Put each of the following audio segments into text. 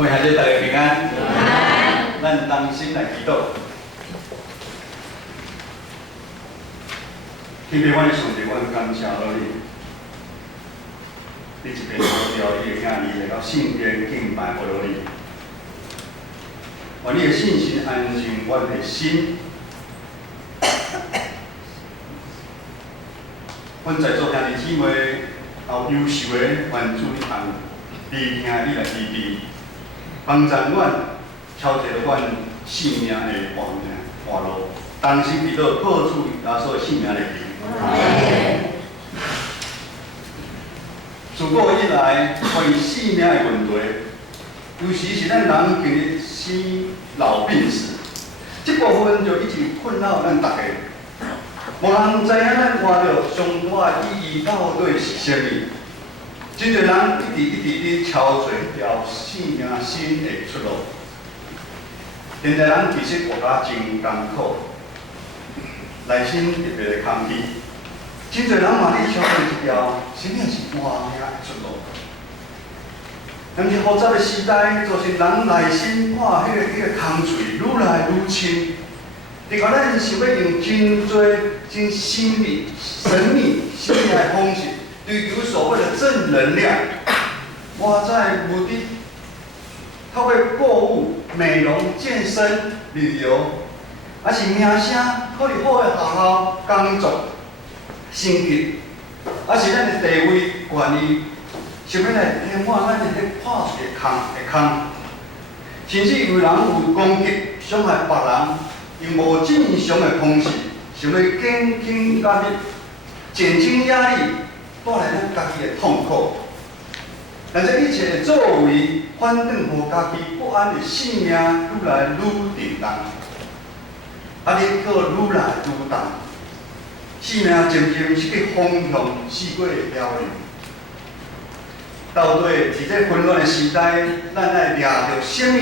各位孩子，大家平安。平安。咱同心来祈祷。天父，阮的上帝，阮感谢你。你一边呼召你的囝儿来到圣殿敬拜不如你，愿你的信心安静阮的心。阮在座兄弟姊妹，有优秀的愿主你通聆听你来支持，帮助阮敲一个阮生命的活路，同时祈祷靠主耶稣的生命的名。自古以来，关于生命的问题，尤其是咱人经历生老病死，这部分就一直困扰咱大家。无人知影咱活着上大意义到底是啥物？真侪人一直伫敲找一条生命新的出路。现代人其实活得真艰苦，内心特别的空虚。真侪人嘛咧敲找一条生命是活命的出路。但是复杂的时代，造成人内心看迄个空嘴愈来愈深。就讲咱想要用真多、真神秘、新的方式，追求所谓的正能量。我在目的透过购物、美容、健身、旅游，还是名声，考入好的学校、工作、升级，还是咱的地位、权利，想要来填满咱的迄破碎的空，甚至有人有攻击、伤害别人。用无正常的方式，想要减轻压力、减轻压力，带来咱家己的痛苦。但这一切的作为，反倒互家己不安的生命愈来愈沉重，压力阁愈来愈重，生命渐渐是个方向四过的漂流。到底伫这混乱的时代，咱爱掠着什么，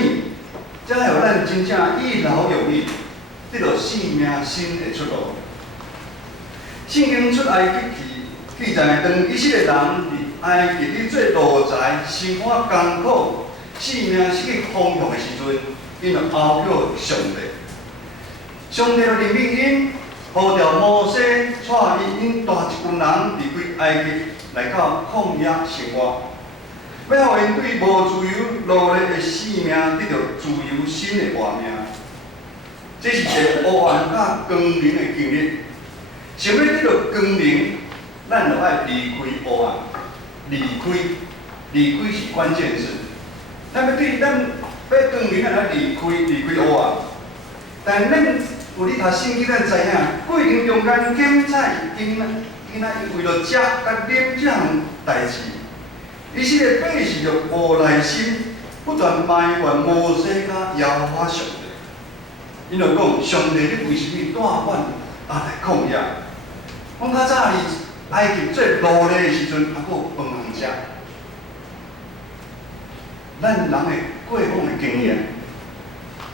才互咱真正一劳永逸？得到生命新的出路。圣经出埃及记载，当以色列人伫埃及里做奴才，生活艰苦，生命失去方向的时阵，因就后叫上帝。上帝就任命因，呼召摩西，带因大一群人离开埃及，来到旷野生活，要互因对无自由奴隶的生命得到自由新的活命。这是一个黑暗甲光明的经历。想要得到光明，咱就爱离开黑暗，离开是关键字。咱要对咱要光明，咱要离开黑暗。但咱有咧读圣经，咱知影过程中间检采囡仔为了食甲啉这项代志，以色列百姓就无耐心，不断埋怨摩西甲耶和华上帝。因就讲，上帝你为什么带阮来旷野？阮较早伫埃及做奴隶的时阵，还佫有饭通食。咱人的过往的经验，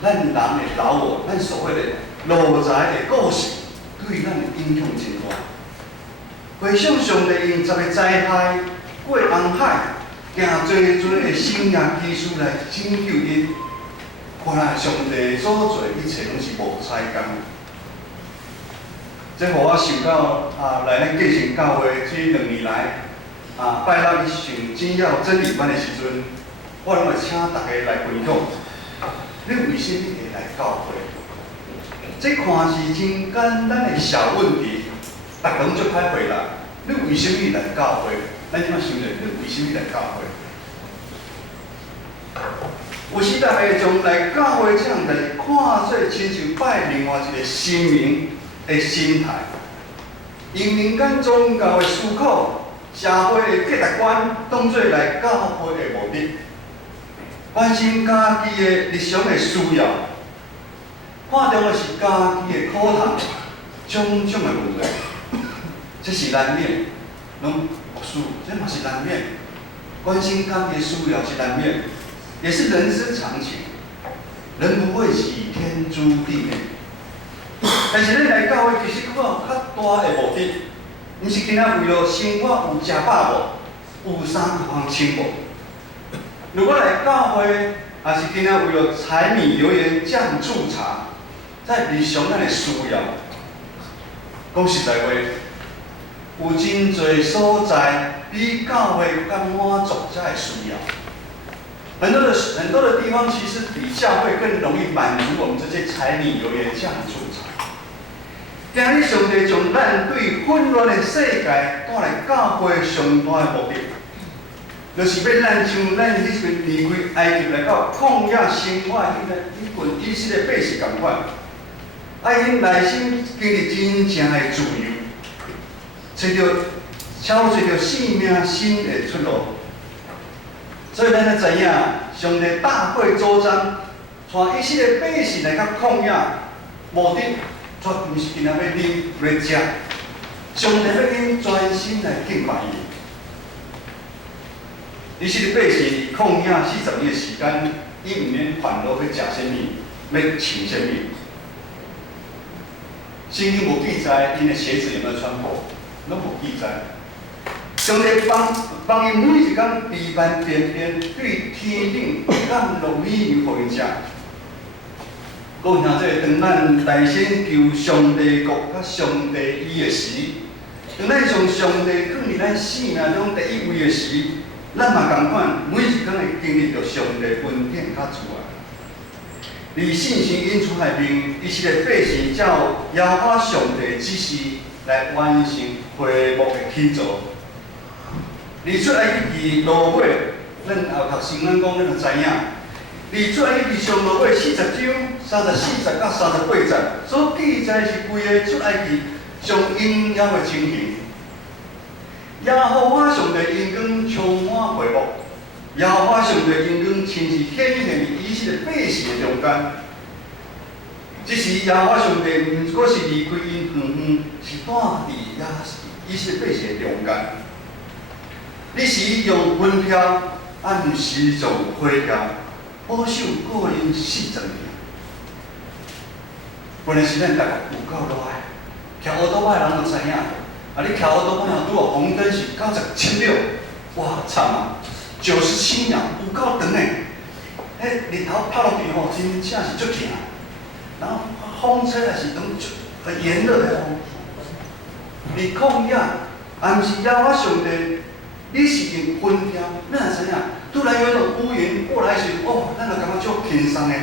咱人的老我，咱所谓的奴才的故事，对咱的影响真大。回想上帝用10个灾害过红海，行多的生命技术来拯救因。看来上帝所做一切拢是无彩工。这互我想到来咱继承教会这2年来拜六以上真要真理班的时阵，我拢会请大家来分享，你为什么会来教会？这看是真简单的小问题，大家拢足歹回答。你为什么来教会？咱即摆想着，你为什么来教会？有时大家会将来教会这项代志看做亲像拜另外一个神明的心态，用民间宗教的思考、社会的价值观当做来教会的目的，关心家己的日常的需要，看重的是家己的苦痛，种种的问题，这是难免，拢无事，这嘛是难免，关心家己的需要是难免。也是人之常情，人不会是天诛地灭。但是咱来教会其实佫有较大的目的，毋是仅为了生活有食饱无，有衫通穿无。如果来教会也是今仔为了柴米油盐酱醋茶，在日常咱的需要。讲实在话，有真侪所在比教会更满足这的需要。很多的地方，其实比教会更容易满足我们这些柴米油盐酱醋茶。今日上帝将咱对混乱的世界带来教会上大的目的，就是要咱像咱迄阵离开埃及来到旷野生活迄群以色列百姓共款，爱因内心经历真正的自由，找着生命新的出路。所以咱要知影，上帝大会周章，带以色列百姓来到旷野，目的绝毋是今仔要啉来食，上帝要因专心来敬拜伊。以色列百姓旷野40年的时间，伊毋免烦恼要食啥物，要穿啥物。圣经无记载因的鞋子有没有穿过，拢无记载。上帝帮伊每一天备办便便，对天顶降落米油互因食。讲像这当咱大声求上帝国甲上帝伊的时，当咱从上帝放伫咱生命中第一位的时，咱嘛共款，每一天会经历着上帝恩典甲慈爱。以信心因出海面，以色列百姓照耶和华上帝指示来完成会幕的建造。离出埃及记落尾，咱后读圣经讲，咱就知影。离出埃及记上落尾40章34节到38节，所记载是规个出埃及上应验的情形。耶和华上帝恩光充满会幕，耶和华上帝恩光亲自显现伫以色列百姓的中间。只是耶和华上帝毋过是离开因远远，是住伫以色列百姓的中间。你时用分票，按时做花票，保守个人40年。本来是咱大家有够热爱，骑乌托邦的人就知影。你骑乌托邦若拄好红灯是97秒，哇惨啊！97秒有够长诶。迄日头拍落去吼，真正是足痛。然后风吹也是很炎热的风。你旷野，也毋是耶和华上帝。你是用分票，咱也知影，突然有一种乌云过来时，咱就感觉足轻松的。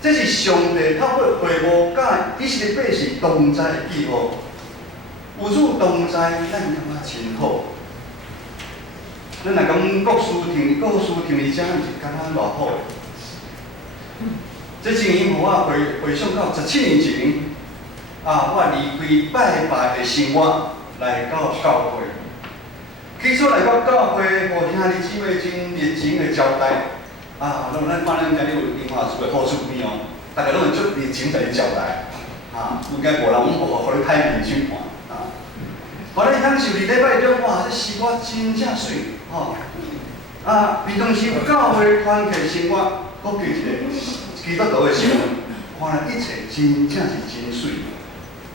这是上帝透过会幕甲以色列百姓同在的记号，有主同在，咱感觉真好。咱若讲各事听伊讲，是感觉偌好的。这情形互我回想到17年前，我离开拜拜的生活，来到教会。起初来到教会，互兄弟姊妹真热情的招待，拢咱看咱今日有文化处的好处边哦，大家拢会足热情在招待，应该无人互你歹面相看，互咱享受伫礼拜中，这生活真正水，平常时有教会团契生活，搁记一个基督徒的生活，看一切真正是真水，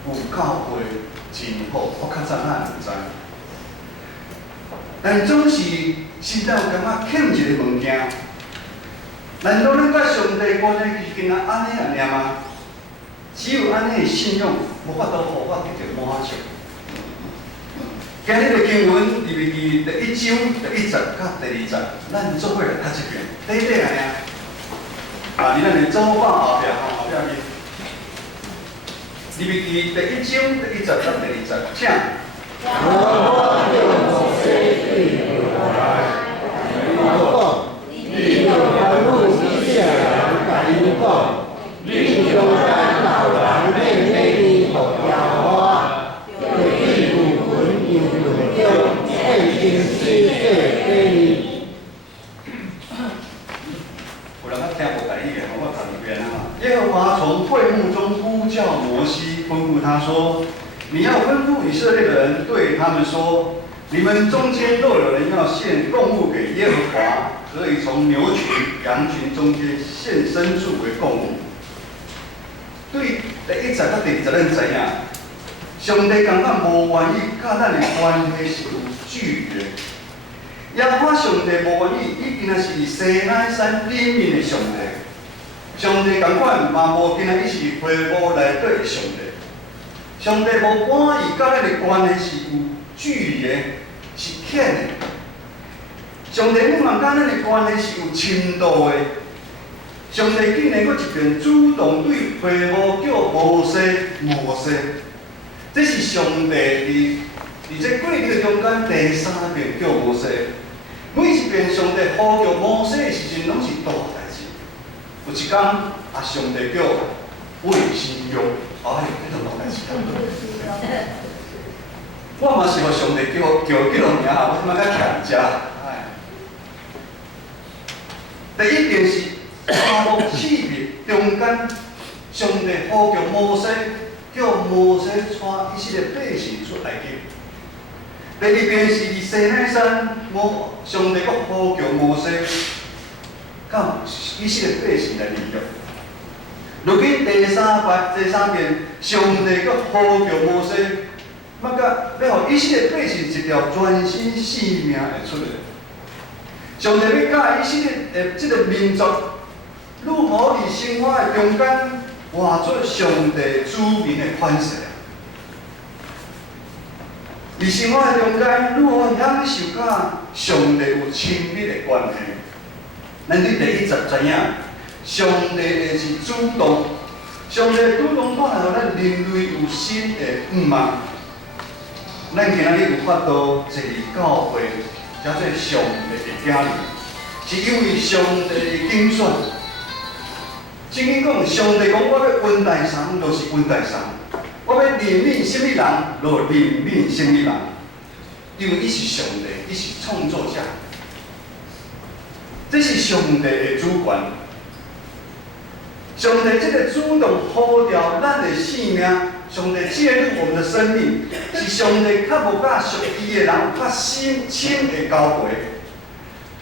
有教会真好，我较早哪会知？但总是心内有感觉欠一个物件。难道咱甲上帝关系是今仔安尼尔吗？只有安尼的信仰，无法度互我得到满足。今日的经文入面第1章第1节到第2节，咱做伙来读一遍。第一个啊，你咱的左版后壁去。入面第1章第1节到第2节，请。你用甘露之下人甲伊讲，你将咱老人的礼物予我，就以有魂有魂中献尽世界给你。有人较听无台语的，我读一遍啊。耶和华从会幕中呼叫摩西，吩咐他说：“你要吩咐以色列人，对他们说。”你们中间若有人要献供物给耶和华，可以从牛群、羊群中间献牲畜为供物。对第1节到第2节，咱知影，上帝感觉无愿意甲咱的关系是有距离的。也看上帝无愿意，伊今仔是西奈山里面的上帝。上帝共款嘛无今仔伊是会幕内底的上帝。上帝无管伊甲咱的关系是有距离的，是浅的。上帝毋嘛甲咱的关系是有深度的。上帝竟然佫一遍主动对会幕叫摩西，这是上帝伫这过程中间第3遍叫摩西。每一遍上帝呼叫摩西的时阵，拢是大代志。有一天，上帝叫卫生用，哎，迄种大代志。我嘛是互上帝叫名，我他妈较欠食。第一遍是沙漠刺灭中间，上帝呼叫摩西，叫摩西带以色列百姓出埃及。第二遍是西奈山，上帝佫呼叫摩西，甲以色列百姓来立约。如今第三遍，上帝佫呼叫摩西，要互以色列百姓一条全新性命会出来。上帝要教以色列的这个民族，如何伫生活的中间活出上帝子民的款式。伫生活的中间，如何享受甲上帝有亲密的关系？咱对第一集知影，上帝的是主动，上帝主动带来咱人类有新的愿望。咱今仔日有法度坐教会，叫做上帝的囝儿，是因为上帝的拣选。圣经讲，上帝讲我要恩待谁，就是恩待谁。我要怜悯什么人，就怜悯什么人，因为伊是上帝，伊是创造者，这是上帝的主权。上帝这个主动呼召咱的性命，上帝介入我们的生命，是上帝较无甲属伊的人有较深的交陪，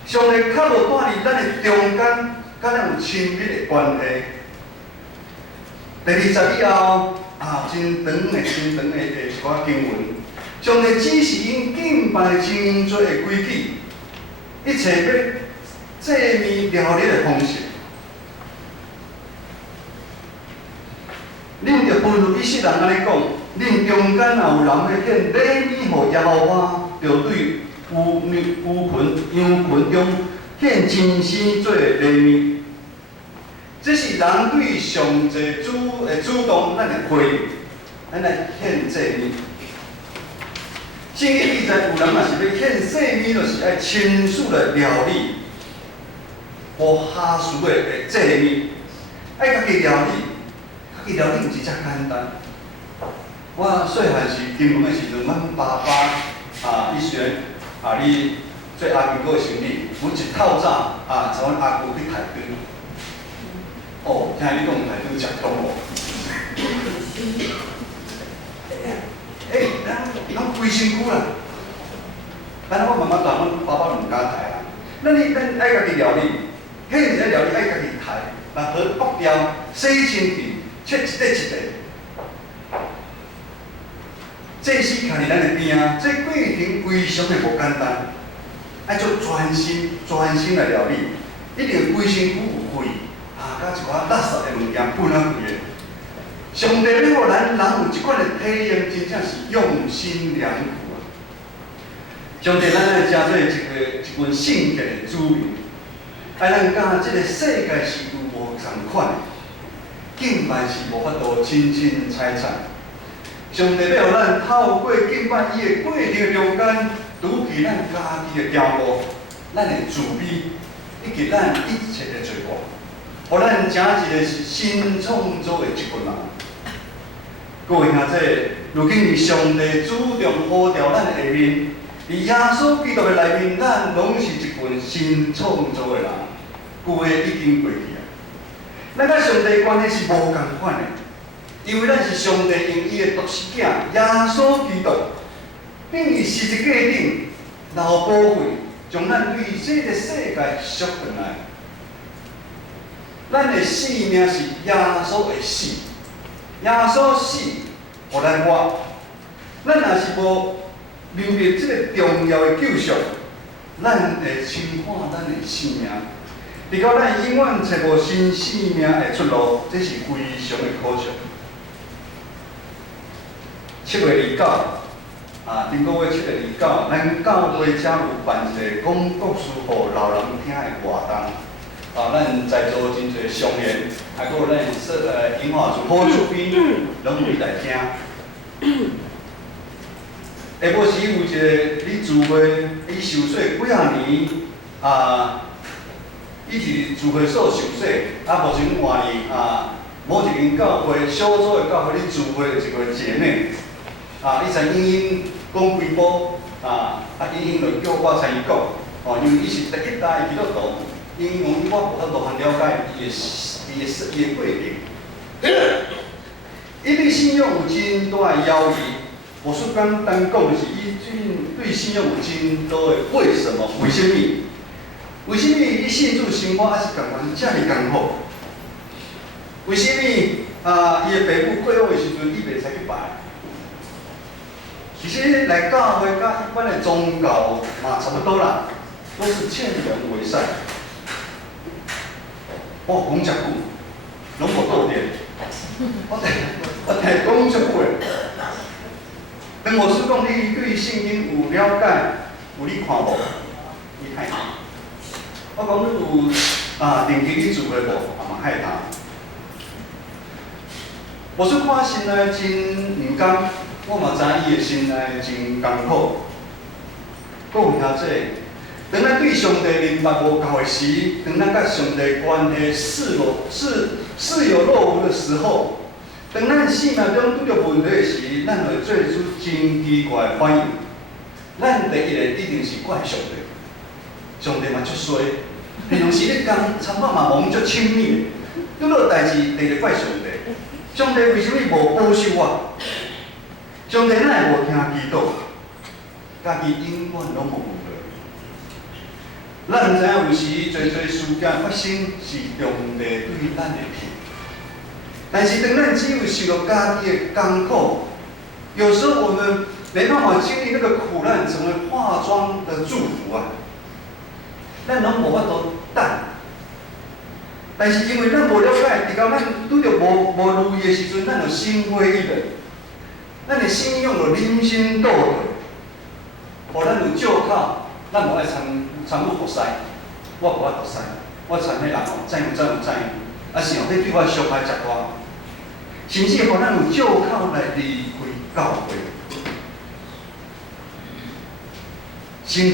上帝较无带伫咱的中间，甲咱有亲密的关系。第20以后。真长的一寡经文，上帝指示因敬拜真多的规矩，一切要祭面料理的方式。恁着吩咐以色列人安尼讲：恁中间若有人要献礼物予耶和华，着对羊群中献真生做礼物。这是人对上帝主动，咱来回应，咱来献祭物。圣经记载，有人若是要献祭物，就是爱亲自来料理，无下厨的祭物，爱家己料理，家己料理毋是遮简单。我细汉时金门的时阵，阮爸爸以前你做阿公哥的生意，阮一透早带阮阿姑去台中。哦，听你讲台中食通哦。咱规身躯啦。咱我妈妈带阮爸爸唔敢抬啦。咱爱家己料理，迄个料理爱家己抬，把河剥掉，洗清气，切一块一块。这是徛伫咱的边啊，这过程非常的无简单，爱做专心来料理，一定规身躯有血。甲一寡垃圾的物件分啊开的，上帝要互咱人有一款的体验，真正是用心良苦啊！上帝，咱爱诚做一群圣洁的子民，爱咱甲这个世界是有无同款的，敬拜是无法度清清采采。上帝要互咱透过敬拜伊的过程中间，拄起咱家己的骄傲、咱的自卑，以及咱一切的罪恶。互咱成一个是新创造的一群人。各位兄弟，如今是上帝主动呼召咱的下面，伫耶稣基督的内面，咱拢是一群新创造的人。旧的已经过去啊，咱甲上帝关系是无共款的，因为咱是上帝用伊的独生囝耶稣基督，等于十字架顶流宝血，将咱对这个世界赎回来。咱的性命是耶稣的死，耶稣死，互咱活。咱若是无明白这个重要的救赎，咱会深化咱的生命。如果咱永远找无新生命的出路，这是非常的可惜。7月29，顶个月7月29，咱教会才有办一个讲故事予老人听的活动。咱在座真侪商人，还有咱银华厝好厝边，拢会来听。下晡时有一个李主会，伊受洗几啊年，伊是自会所受洗，目前换哩某一间教会小组的教会咧自会一个姐妹，伊才英英讲几步，英英就叫我参与讲，因为伊是第一代基督徒，英英讲我无法度很了解伊的过程。伊对信仰有真大的要求。我是简单讲的是，伊对信仰有真多的为什么？为什么？为什么伊信主生活还是共款遮尔艰苦？为什么伊的父母过往的时阵，伊袂使去拜？其实来教会甲一般的宗教嘛差不多啦，都是劝人为善。我讲遮久，拢无倒点。我提讲遮久诶。当牧师讲你对圣经有了解，有你看无？你害他。我讲你有定期去聚会无？嘛害他。牧师看心内真唔甘，我嘛知伊的心内真艰苦。各位兄弟，当咱对上帝明白无够的时，当咱甲上帝关系似有若无的时候。当咱生命中拄着问题时，咱会做出真奇怪的反应。咱第一个一定是怪上帝，上帝嘛足衰，平常时咧讲参考嘛忙足亲密的，拄到代志第一个怪上帝。上帝为什么无保守我？上帝哪会无听祈祷？家己永远拢无问题。咱知影有时侪事件发生是上帝对咱的骗。但是，当咱只有受到家己的艰苦，有时候我们没办法经历那个苦难，成为化妆的祝福啊！咱拢无法度等。但是因为咱无了解，直到咱拄着无如意的时阵，咱就心灰意冷，咱的信仰就人生倒退，互咱有借口，咱无爱参与服侍，我无爱服侍，我参迄人吼，怎样，是你对我伤害真大。甚至互咱有借口来离开教会。成全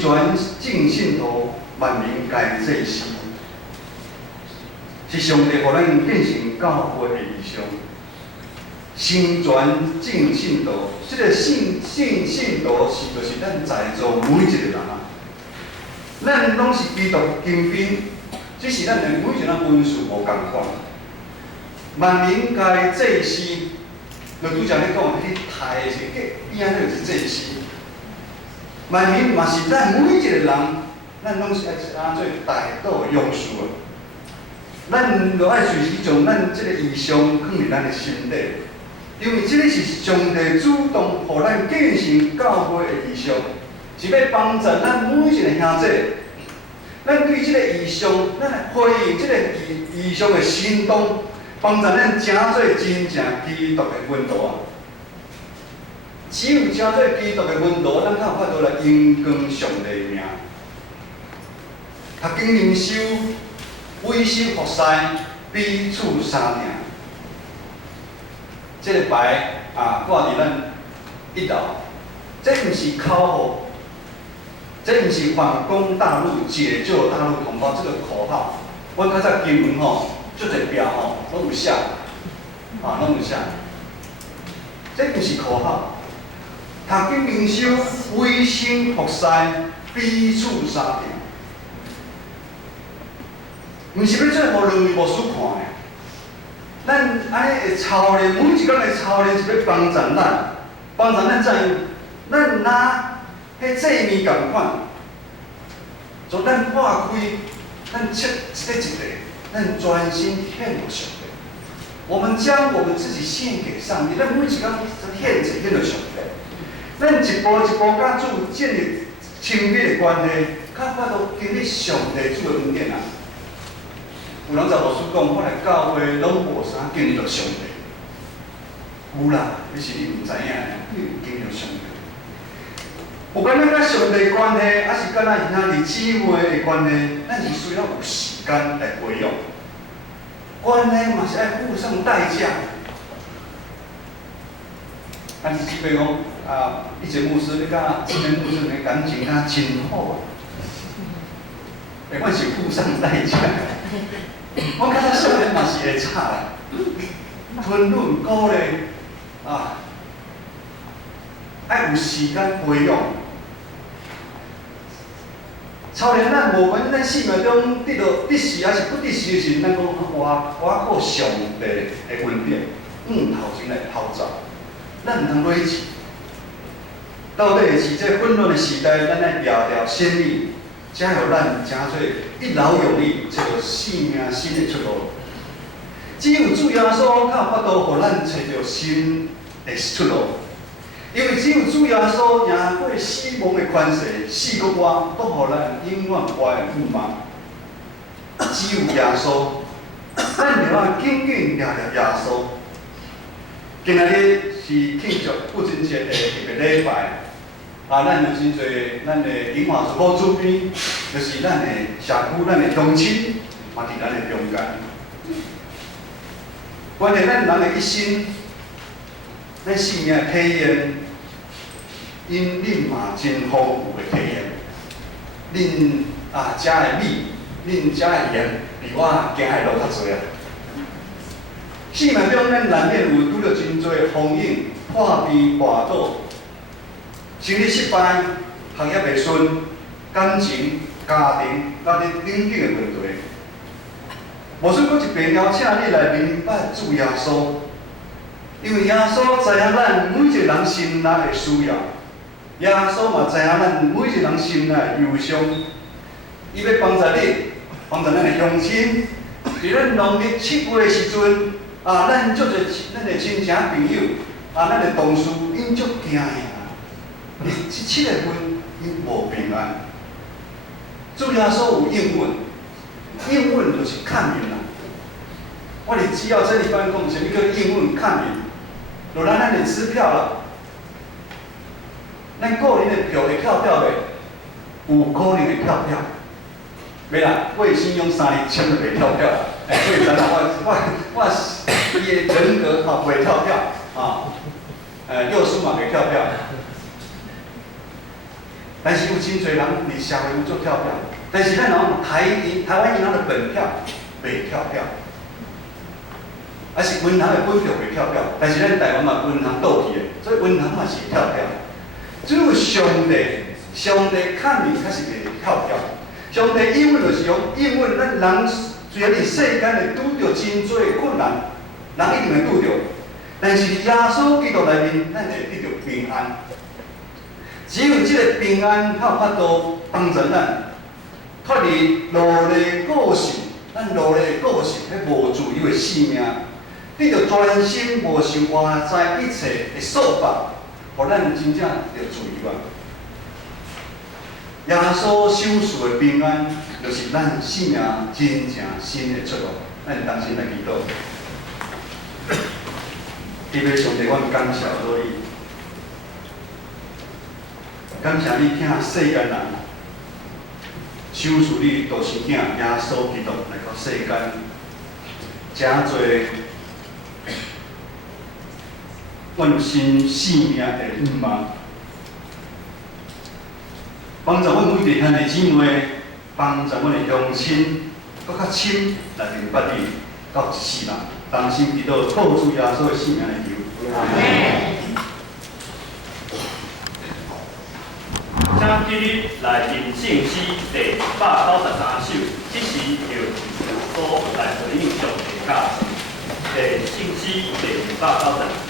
正信徒，万民该祭司，是上帝互咱变成教会的理想。成全正信徒，这个正信徒就是咱在座每一个人啊。咱拢是基督精兵，只是咱的每一个人分数无共款。万民该祭司，就拄则咧讲，迄台是边仔就是祭司。万民嘛是咱每一个人，咱拢是爱当做大道的勇士啊。咱就爱随时将咱即个意向放入咱的心底，因为即个是上帝主动互咱建成教会的意向，是要帮助咱每一个兄弟。咱对即个意向，咱来回应即个意向的行动。帮助咱成做真正基督的温度啊！只有成做基督的温度，咱才有法度来荣光上帝的名。读经灵修，委身服侍，彼此相听。这个牌挂伫咱一楼，这毋是口号，这毋是反攻大陆、解救大陆同胞这个口号。我较早经文吼。足侪标吼，拢有写，拢有写。这不是口号，读经灵修，委身服侍，彼此相听。毋是要做互两位牧师看的。咱安尼会操练，每一工的操练是要帮助咱怎样？咱拿迄正面共款，从咱破开，咱切一个一个。咱专心献给上帝，我们将我们自己献给上帝。咱每一工献给上帝，咱一步一步甲主建立亲密的关系，较法度经历上帝主的恩典啊。有人查某师讲，我来教会拢无啥经历到上帝。有啦，你是你唔知影的，你有经历到上帝。有敢咱甲上帝关系，还是敢咱兄弟姊妹的关系，咱是需要有时间来培养。关系嘛是爱付上代价。啊，你比如讲啊，以前牧师，你甲这边牧师的感情啊真好啊，我是付上代价。我看他少年嘛是会吵的，吞论鼓励啊，爱有时间培养。超连咱无管咱生命中得时还是不得时的时，咱讲我靠上帝的恩典，头前来讨找，咱唔通累积。到底是这混乱的时代，咱来聊聊先力，才有咱真做一劳永逸，找到生命新的出路。只有主耶稣才有法度，互咱找到新的出路。因为只有主耶稣赢过死亡的权势，死过我，都互咱永远活的富嘛。只有耶稣，咱就要紧紧抓着耶稣。今仔日是庆祝父亲节的特别礼拜，咱有真侪咱的永华主保主边，就是咱的社区、咱的乡亲，嘛伫咱的中间。关键咱人的一生，咱生命的体验。因恁嘛真丰富的体验，恁遮的米，恁遮的盐，比我行的路较侪啊。生命中咱难免有拄着真侪风影、破病破倒、生理失败、学业袂顺、感情、家庭、甲你冷静的问题。无算搁一遍邀请你来明白主耶稣，因为耶稣知影咱每一个人心内的需要。耶稣嘛知影咱每一个人心内忧伤，伊要帮助你，帮助咱的乡亲。伫咱农历7月的时阵，咱足侪咱的亲戚朋友，咱的同事，因足惊呀。这7月份因无平安。主耶稣有应允，应允就是看命啦。我哋只要这里班讲，什么叫应允看命？就咱的支票啦。咱个人的票会跳票的，有可能会跳票。袂啦，我信用3年签就袂跳票。所以咱我伊的人格袂跳票幼师嘛袂跳票。但是有真侪人伫社会有做跳票，但是咱人台湾银行的本票袂跳票，还是银行的本票袂跳票，但是咱台湾嘛银行倒去的，所以银行嘛是会跳票。只有上帝看你才是袂跳票。上帝应允就是讲，应允咱人虽然伫世间会拄着真多困难，人一定会拄着，但是耶稣基督内面，咱会得到平安。只有这个平安，才有法度帮助咱脱离奴隶个性，咱奴隶个性迄无自由的生命，得到专心无受外在一切的束缚。互咱真正着自由啊！耶稣手术的平安，就是咱生命真正新的出路。咱当心来祈祷。特别上帝，阮感谢你，感谢你听世间人手术你独生囝耶稣基督来到世间，真侪。阮新生命的恩望，帮助阮每一个兄弟姊妹，帮助阮的乡亲，搁较深来明白你到一世人，当心祈祷靠主耶稣的生命来求。请今日来念圣诗第193首，即时由所来回应上帝教。圣诗第193。